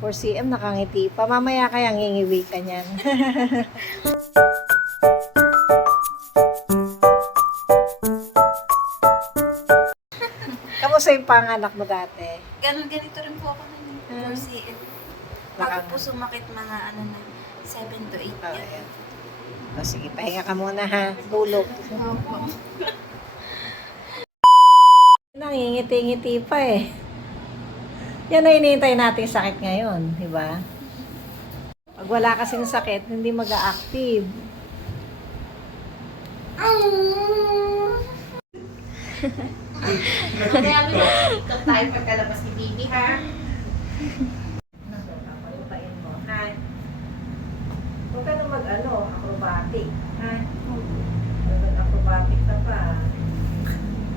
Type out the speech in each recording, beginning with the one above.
4cm nakangiti pa. Mamaya kaya ngingiwi ka niyan. Kamusta yung panganak mo dati? Ganito rin po ako ng 4cm. Bago po sumakit mga 7 to 8 Oh, yan. ayan. O, sige, pahinga ka muna ha. Tulog. Opo. Nangingiti-ngiti pa eh. Yan na hinihintay natin sakit ngayon, di ba? Pag wala kasing sakit, hindi mag-a-active. Mamaya mo na TikTok tayo pagkalabas ni Bibi, ha? Palupain mo, ha? Huwag ka na acrobatic, ha? Mag-acrobatic ka pa.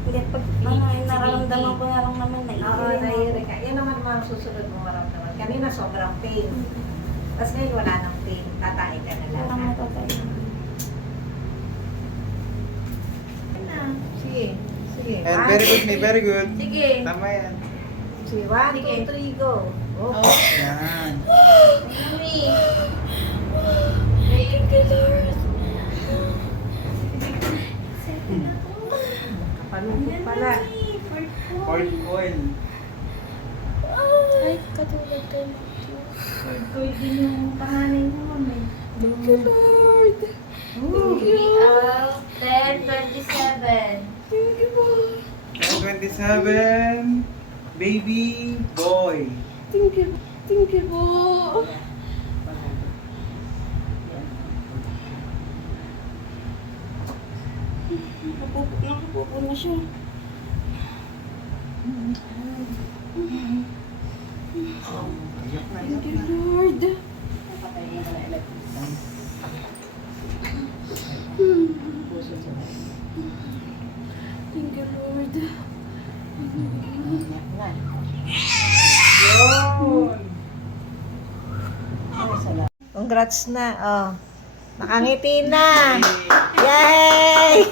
Hindi, pag nararamdaman ko na lang naman na Oo, naiirik ka. Yan naman mga susunod mo maramdaman. Kanina sobrang pain. Tapos ngayon wala nang pain. Tatain ka na lang. Parang ha? matatay. Sige. Sige. And very good, me, very good. Sige. Tama yan. Sige, 1, 2, 3, go. Oh. Yan. Mami. Thank you, Lord. Kapalungkot pala. Cord coil. Ay, katulad kayo. Ko din yung panganay mo, Mami. Thank you, Lord. Baby of 10:27. Thank you, Lord. 10:27. Baby boy. Thank you. Thank you po. Nakapupo na siya. Thank you, Lord. Thank you, Lord. Congrats na. Oh. Nakangiti na. Yay!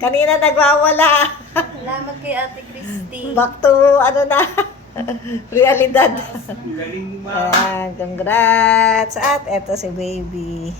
Kanina nagwawala. Salamat kay Ate Christy. Back to na. Realidad. Galing mo. Ayan, congrats. At eto si baby.